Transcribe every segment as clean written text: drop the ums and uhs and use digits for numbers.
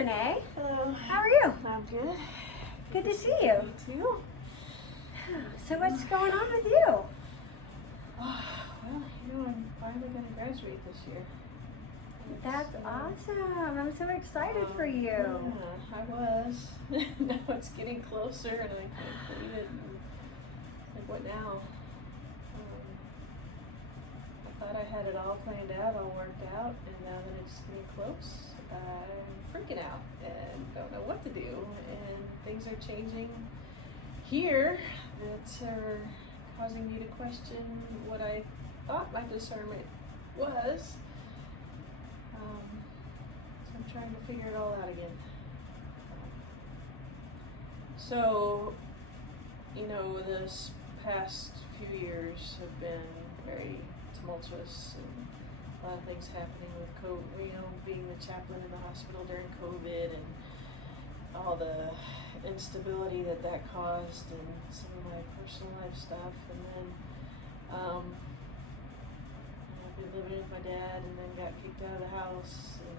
Renee. Hello. How are you? I'm good. Good to see you. You too. So what's going on with you? Well, I'm finally going to graduate this year. That's awesome. I'm so excited for you. Yeah, I was. Now it's getting closer and I can't believe it. And, like, what now? I thought I had it all planned out, all worked out, and now that it's getting close, I'm freaking out and don't know what to do. And things are changing here that are causing me to question what I thought my discernment was. So I'm trying to figure it all out again. So, this past few years have been very tumultuous and a lot of things happening with COVID, being the chaplain in the hospital during COVID and all the instability that caused and some of my personal life stuff. And then I've been living with my dad and then got kicked out of the house and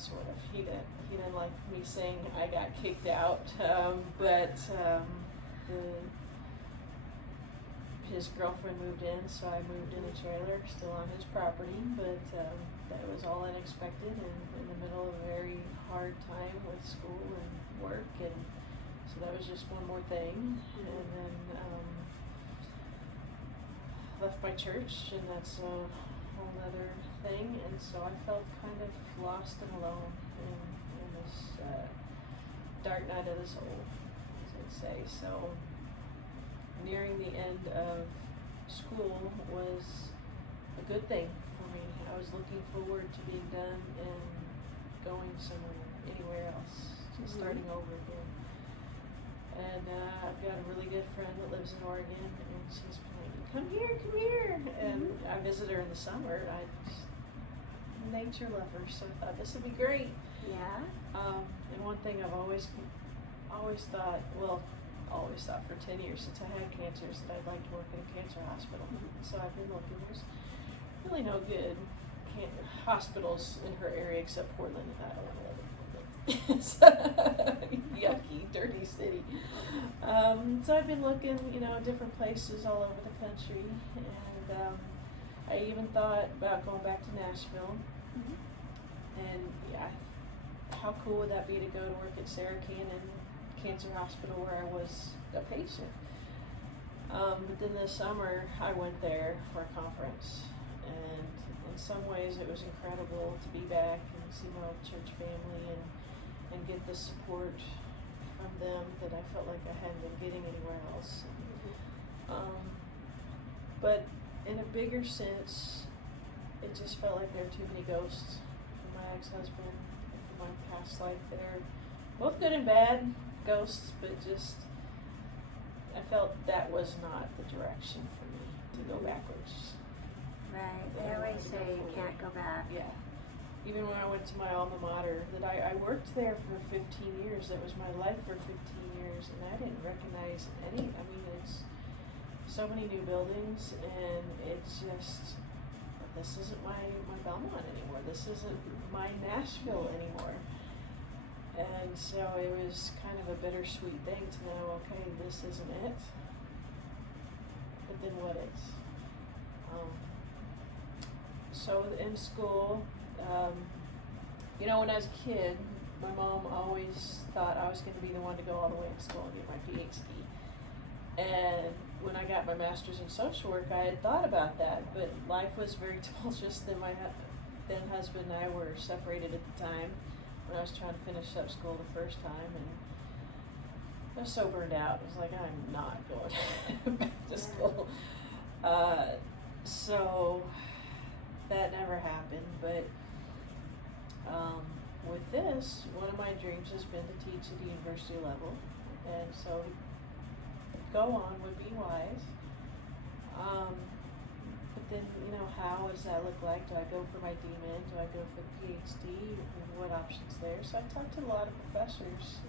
sort of, he didn't like me saying I got kicked out, but his girlfriend moved in, so I moved in a trailer, still on his property, but that was all unexpected and in the middle of a very hard time with school and work, and so that was just one more thing. And then left my church, and that's a whole other thing, and so I felt kind of lost and alone in this dark night of the soul, as I'd say. So nearing the end of school was a good thing for me. I was looking forward to being done and going somewhere, anywhere else, just starting over again. And I've got a really good friend that lives in Oregon, and she's been like, come here. And I visit her in the summer. I'm a nature lover, so I thought this would be great. Yeah. And one thing I've always thought for 10 years since I had cancer is that I'd like to work in a cancer hospital. So I've been looking. There's really no good hospitals in her area except Portland. I don't want to live in Portland. It's yucky, dirty city. So I've been looking, different places all over the country, and I even thought about going back to Nashville. And yeah, how cool would that be to go to work at Sarah Cannon Cancer Hospital where I was a patient. But then this summer I went there for a conference, and in some ways it was incredible to be back and see my old church family and get the support from them that I felt like I hadn't been getting anywhere else. But in a bigger sense, it just felt like there were too many ghosts from my ex-husband and from my past life that are both good and bad ghosts, but just I felt that was not the direction for me to go backwards. Right. They always say you can't go back. Yeah. Even when I went to my alma mater, that I worked there for 15 years. That was my life for 15 years, and I didn't recognize any. I mean, it's so many new buildings, and it's just, this isn't my Belmont anymore. This isn't my Nashville anymore. And so it was kind of a bittersweet thing to know, okay, this isn't it, but then what is? So in school, when I was a kid, my mom always thought I was going to be the one to go all the way to school and get my PhD. And when I got my master's in social work, I had thought about that, but life was very tumultuous. Then my then husband and I were separated at the time when I was trying to finish up school the first time, and I was so burned out. I was like, I'm not going back to school. So that never happened, but with this, one of my dreams has been to teach at the university level, and so go on would be wise. But then, how does that look like? Do I go for my DMin? Do I go for the PhD? What options there? So I talked to a lot of professors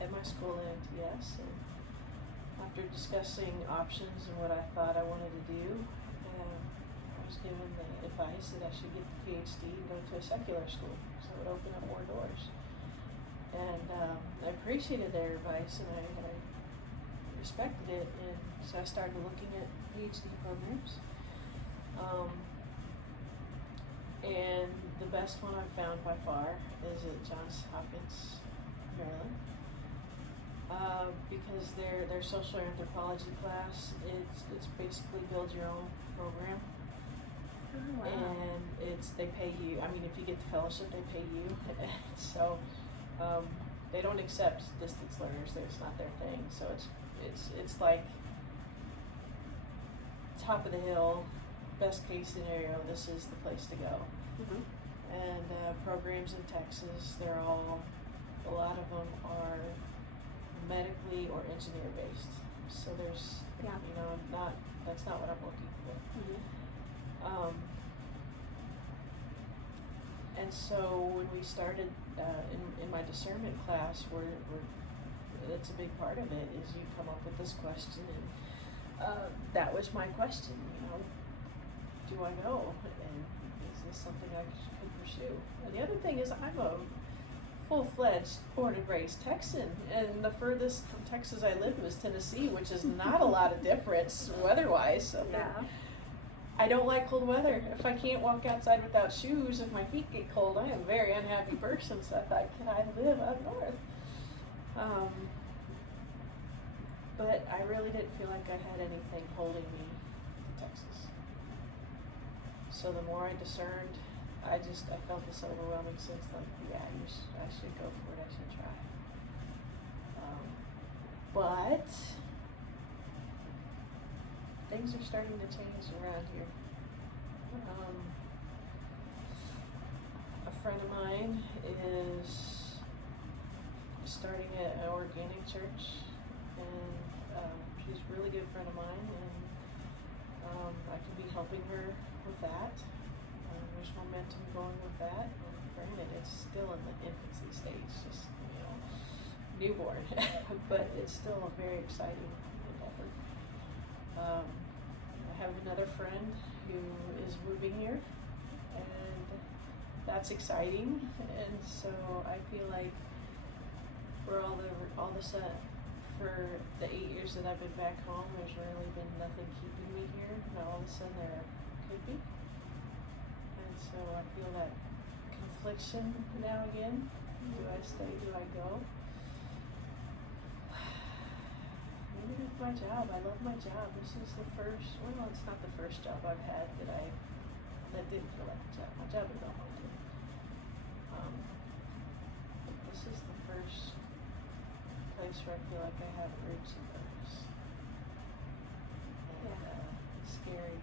at my school at NTS, and after discussing options and what I thought I wanted to do, I was given the advice that I should get the PhD and go to a secular school, so it would open up more doors. And I appreciated their advice, and I respected it, and so I started looking at PhD programs. And the best one I've found by far is at Johns Hopkins, Maryland. Because their social anthropology class, it's basically build your own program. Oh, wow. And they pay you. I mean, if you get the fellowship, they pay you. So they don't accept distance learners. It's not their thing. So it's like top of the hill, best case scenario. This is the place to go. Mm-hmm. And programs in Texas, a lot of them are medically or engineer based. So there's, that's not what I'm looking for. Mm-hmm. And so when we started in my discernment class, that's a big part of it, is you come up with this question, and that was my question, do I go, and is this something I could pursue? And the other thing is, I'm a full-fledged, born and raised Texan, and the furthest from Texas I lived was Tennessee, which is not a lot of difference weather-wise. So Yeah. I don't like cold weather. If I can't walk outside without shoes, if my feet get cold, I am a very unhappy person. So I thought, can I live up north? But I really didn't feel like I had anything holding me to Texas. So the more I discerned, I felt this overwhelming sense like, I should go for it, I should try. But things are starting to change around here. A friend of mine is starting an organic church, and she's a really good friend of mine, and I can be helping her with that. There's momentum going with that, and granted, it's still in the infancy stage, just newborn, but it's still a very exciting endeavor. I have another friend who is moving here, and that's exciting. And so I feel like for all the sudden, for the 8 years that I've been back home, there's really been nothing keeping me here. Now all of a sudden there could be, and so I feel that confliction now again. Do I stay? Do I go? Maybe with my job. I love my job. This is the first, well, it's not the first job I've had that didn't feel like a job. My job is not my job. This is the first place where I feel like I have roots and purpose. And it's scary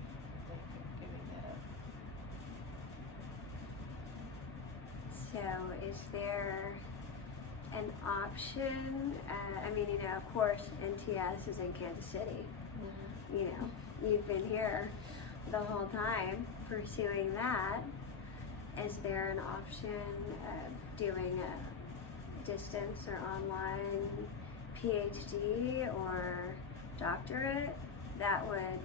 that I'm giving that up. So is there an option? Of course, NTS is in Kansas City. Mm-hmm. You've been here the whole time pursuing that. Is there an option of doing a distance or online PhD or doctorate that would,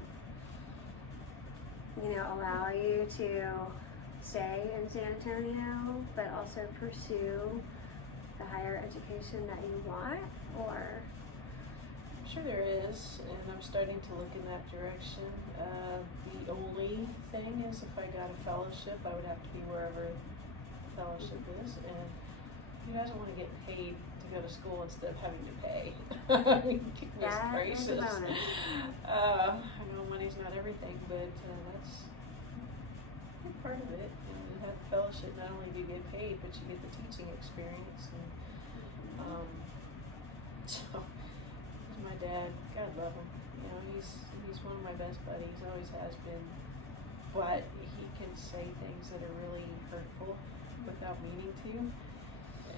allow you to stay in San Antonio, but also pursue the higher education that you want? Or I'm sure there is, and I'm starting to look in that direction. The only thing is, if I got a fellowship, I would have to be wherever the fellowship is, and who doesn't want to get paid to go to school instead of having to pay? Goodness gracious. I know money's not everything, but that's a big part of it. And you have a fellowship, not only do you get paid, but you get the teaching experience. And so my dad, God love him, he's one of my best buddies, always has been, but he can say things that are really hurtful without meaning to.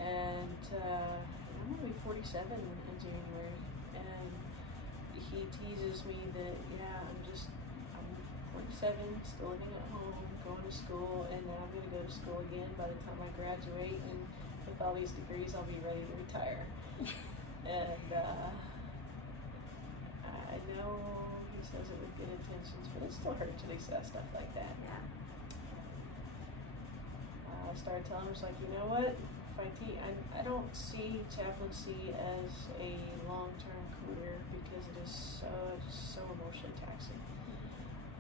And I'm gonna be 47 in January, and he teases me that I'm 47, still living at home, going to school, and now I'm gonna go to school again by the time I graduate, and with all these degrees I'll be ready to retire. And I know he he says it with good intentions, but it still hurts when he says stuff like that. Yeah. I started telling him, I was like, you know what? If I don't see chaplaincy as a long-term career because it is so emotionally taxing.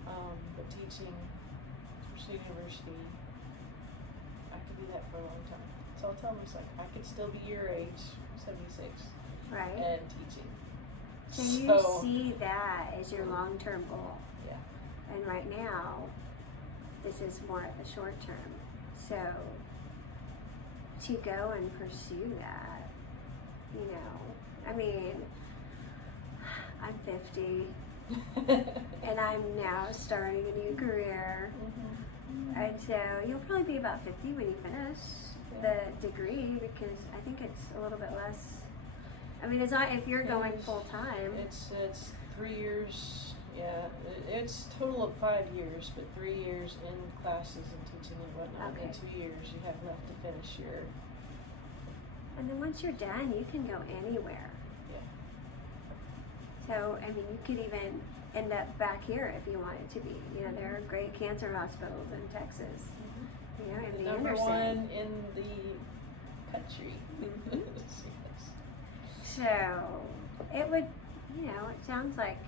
But teaching, especially university, I could do that for a long time. So I'll tell him, it's like, I could still be your age, 76, Right. and teaching. So you see that as your long-term goal. Yeah. And right now, this is more at the short term. So to go and pursue that, you know, I mean, I'm 50 and I'm now starting a new career. And so you'll probably be about 50 when you finish the degree, because I think it's a little bit less. I mean, it's not if you're going full time. It's 3 years. Yeah, it's total of 5 years, but 3 years in classes and teaching and whatnot. Okay. And 2 years you have left to finish your. And then once you're done, you can go anywhere. Yeah. So, I mean, you could even end up back here if you wanted to be. You know, there are great cancer hospitals in Texas. You know, in the Number Anderson. one in the country. Yes. So, it would, you know, it sounds like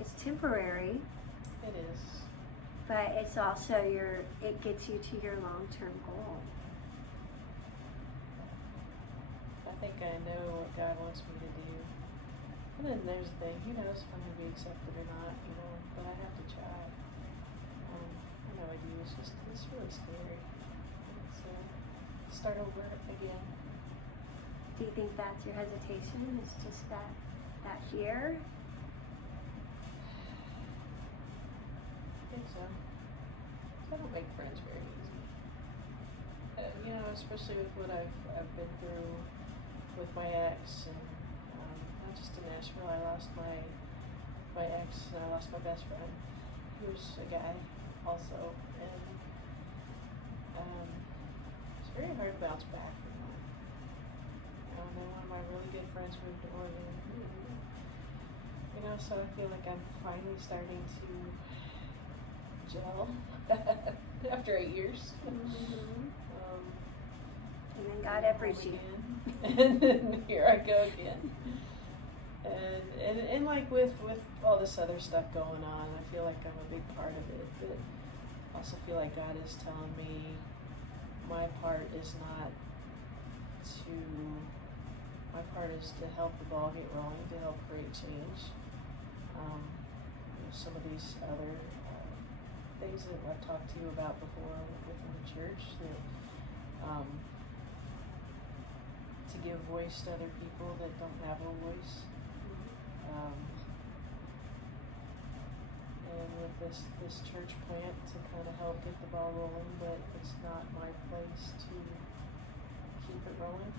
it's temporary, It is. but it's also it gets you to your long-term goal. I think I know what God wants me to do. And then there's the thing, who knows if I'm going to be accepted or not, you know, but I have to try. I know I do, it's really scary. So, start over again. Do you think that's your hesitation? It's just that fear? I think so. I don't make friends very easy. You know, especially with what I've been through with my ex, and not just in Nashville. I lost my ex, and I lost my best friend, who's a guy also, and it's very hard to bounce back from that. And then one of my really good friends moved to Oregon, you know, so I feel like I'm finally starting to gel after 8 years. And then God everys you. And then here I go again. And like with all this other stuff going on, I feel like I'm a big part of it, but I also feel like God is telling me my part is to help the ball get rolling, to help create change. Some of these other things that I've talked to you about before within the church, that to give voice to other people that don't have a voice. And with this church plant to kind of help get the ball rolling, but it's not my place to keep it rolling.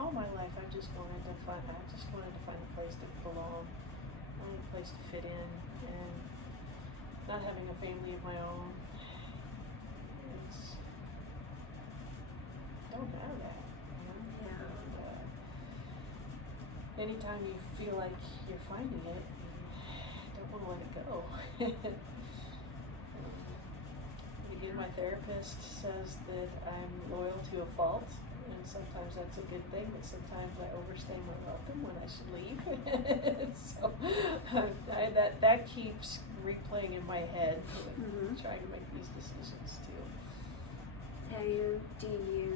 All my life I just wanted to find a place to belong, a place to fit in, and not having a family of my own. Don't know that. And, anytime you feel like you're finding it, you don't want to let it go. Again, my therapist says that I'm loyal to a fault, and sometimes that's a good thing, but sometimes I overstay my welcome when I should leave. So that keeps replaying in my head, trying to make these decisions too. Do you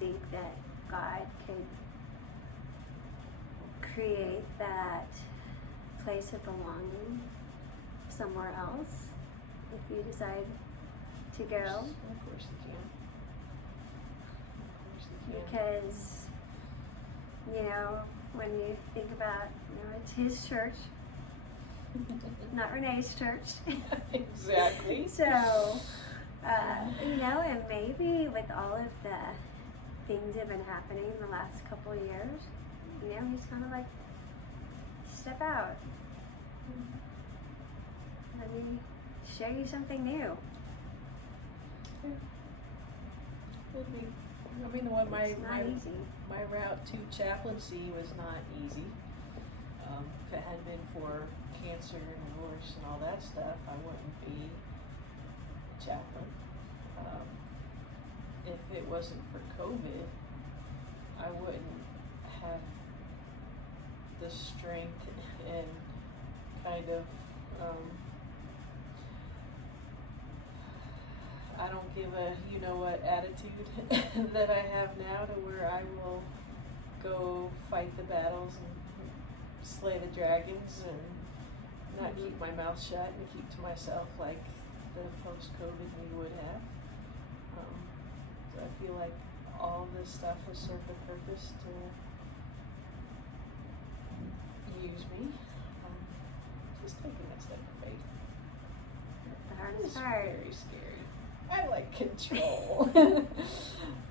think that God could create that place of belonging somewhere else if you decide to go? Of course he can. Because, you know, when you think about, you know, it's his church, not Renee's church. Exactly. So, you know, and maybe with all of the things that have been happening in the last couple of years, you know, he's kind of like, step out. Let me show you something new. Could be. I mean, It's not easy. my route to chaplaincy was not easy. If it hadn't been for cancer and divorce and all that stuff, I wouldn't be a chaplain. If it wasn't for COVID, I wouldn't have the strength and kind of, I don't give a you know what attitude that I have now, to where I will go fight the battles and slay the dragons and not keep my mouth shut and keep to myself like the post-COVID we would have. So I feel like all this stuff has served a purpose to use me. Just taking that step of faith. The hardest It's part. very scary. I like control. But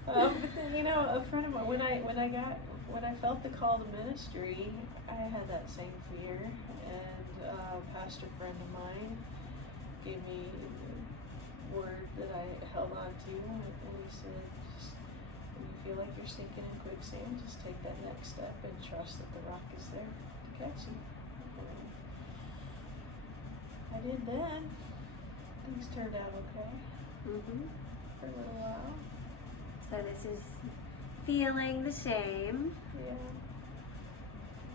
then, you know, a friend of mine, when I felt the call to ministry, I had that same fear, and a pastor friend of mine gave me the word that I held on to, and he said, just, when you feel like you're sinking in quicksand, just take that next step and trust that the rock is there to catch you. I did then. Things turned out okay for a little while. So this is feeling the same, Yeah.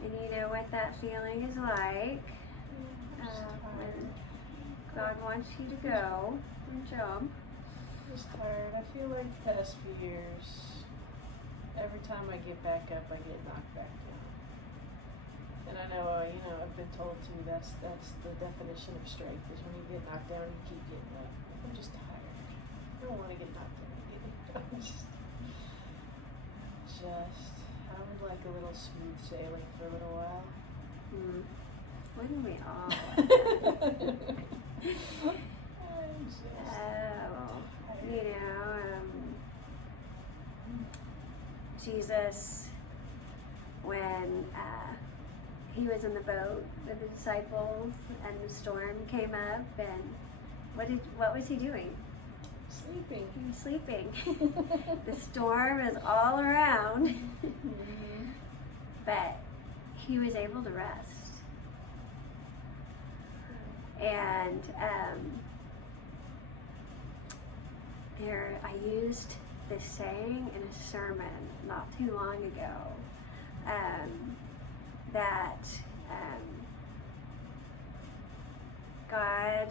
and you know what that feeling is like I'm just when tired. God wants you to go and jump. Just tired. I feel like the past few years, every time I get back up, I get knocked back down. And I know, I've been told too, that's the definition of strength, is when you get knocked down, you keep getting up. I'm just tired. I don't want to get knocked down again. I'm just, I would like a little smooth sailing for a little while. Wouldn't we all? I'm just You know, Jesus, when he was in the boat with the disciples and the storm came up, and what was he doing? sleeping. He was sleeping. The storm is all around, but he was able to rest. And I used this saying in a sermon not too long ago, that God,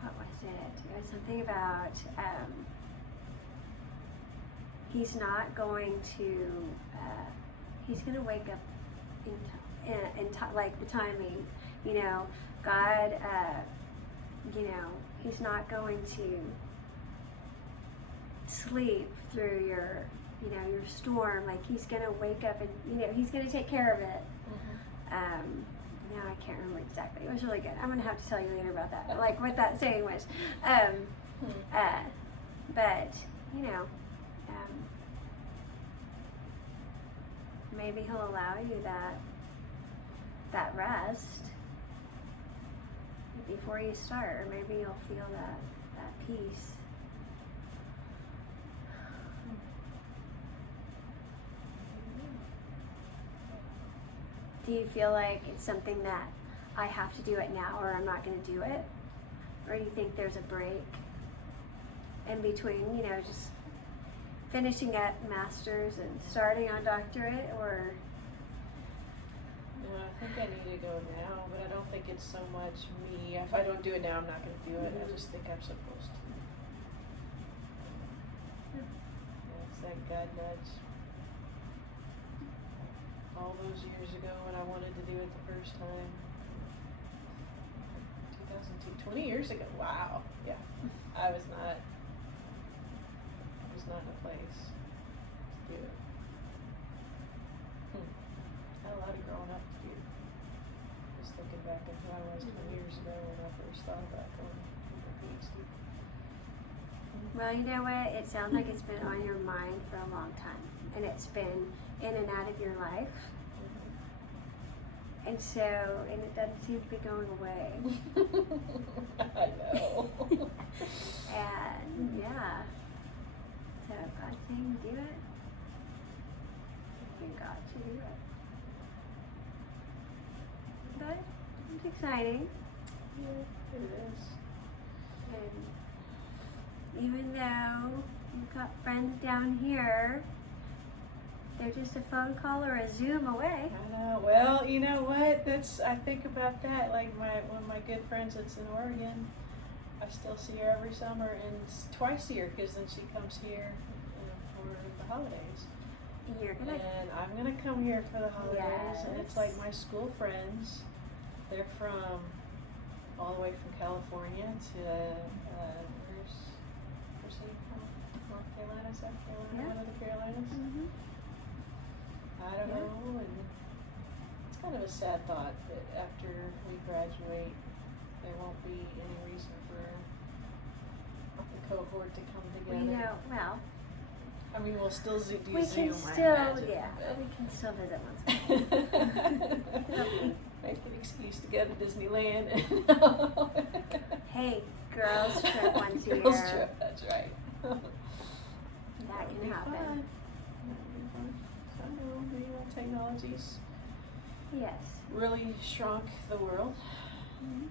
what was it? It was something about he's not going to, he's going to wake up like the timing, God, he's not going to sleep through your storm. Like, he's going to wake up and, he's going to take care of it. Now I can't remember exactly. It was really good. I'm going to have to tell you later about that, like what that saying was. But, maybe he'll allow you that rest before you start, or maybe you'll feel that peace. Do you feel like it's something that I have to do it now, or I'm not going to do it? Or do you think there's a break in between, just finishing up master's and starting on doctorate, or? No, I think I need to go now, but I don't think it's so much me. If I don't do it now, I'm not going to do it. I just think I'm supposed to. It's that God nudge. All those years ago when I wanted to do it the first time. 2002, 20 years ago. Wow. Yeah. I was not in a place to do it. Had a lot of growing up to do. Just thinking back of who I was 20 years ago when I first thought about going to my PhD. Well, you know what? It sounds like it's been on your mind for a long time, and it's been in and out of your life. And it doesn't seem to be going away. I know. And yeah. So exciting. Yeah, it is. And even though you've got friends down here, they're just a phone call or a Zoom away. I know. Well, you know what? I think about that. Like one of my good friends that's in Oregon, I still see her every summer and twice a year because then she comes here for the holidays. And I'm gonna come here for the holidays, and it's like my school friends. They're from all the way from California to where's he from? North Carolina, South Carolina, one of the Carolinas. Mm-hmm. Idaho, and it's kind of a sad thought that after we graduate, there won't be any reason for the cohort to come together. We know, well, I mean, we'll still do Zoom, we can I still, imagine, we can still visit once. Make an excuse to go to Disneyland. Hey, girls trip once a year. Girls trip, that's right. That can happen. Fun. I know, the technology's Yes. really shrunk the world. Mm-hmm.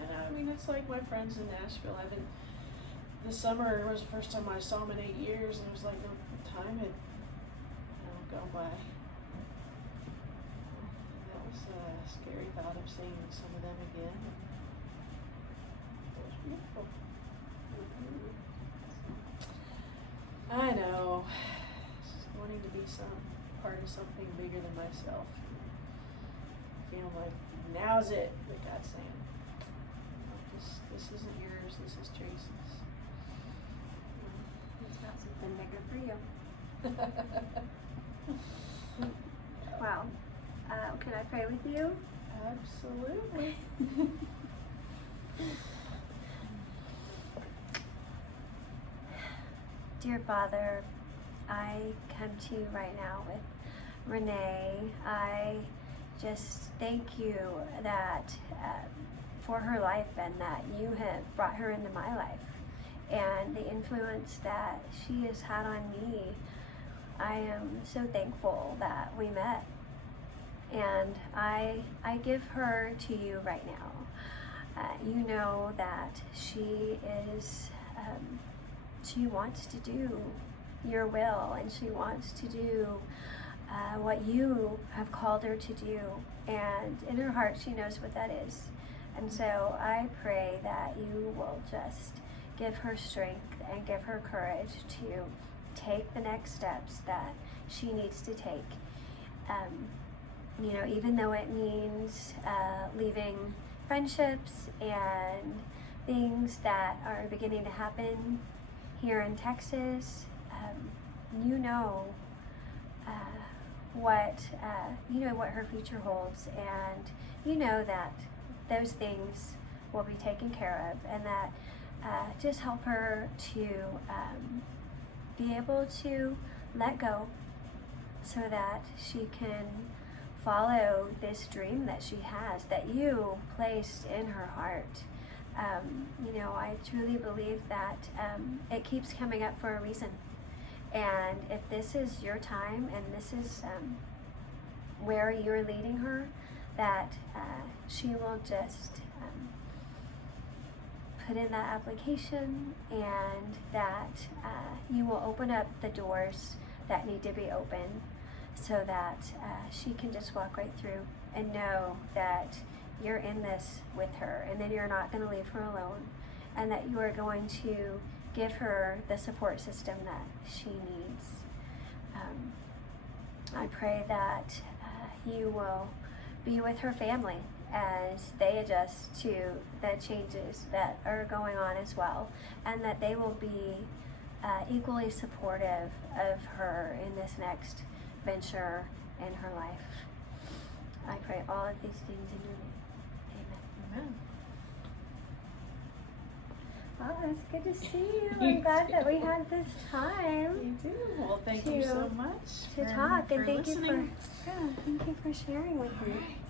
And I mean, it's like my friends in Nashville. This summer was the first time I saw them in 8 years, and it was like the time had gone by. That was a scary thought of seeing some of them again. It was beautiful. I know. Just wanting to be some part of something bigger than myself. Feeling like now's it, but God's saying, this isn't yours, this is Tracy's. He's got something bigger for you. Wow. Can I pray with you? Absolutely. Dear Father, I come to you right now with Renee. I just thank you that for her life, and that you have brought her into my life, and the influence that she has had on me. I am so thankful that we met, and I give her to you right now. You know that she is she wants to do your will, and she wants to do what you have called her to do, and in her heart she knows what that is. And so I pray that you will just give her strength and give her courage to take the next steps that she needs to take. Even though it means leaving friendships and things that are beginning to happen here in Texas, you know what her future holds, and you know that those things will be taken care of, and that just help her to be able to let go so that she can follow this dream that she has, that you placed in her heart. I truly believe that it keeps coming up for a reason. And if this is your time, and this is where you're leading her, that she will just put in that application, and that you will open up the doors that need to be open, so that she can just walk right through and know that you're in this with her, and then you're not going to leave her alone, and that you are going to give her the support system that she needs. I pray that you will be with her family as they adjust to the changes that are going on as well, and that they will be equally supportive of her in this next venture in her life. I pray all of these things in your name. Amen. Well, it's good to see you. I'm glad that we had this time. You do. Well, thank you so much to talk, and thank listening. you for sharing with me. All right.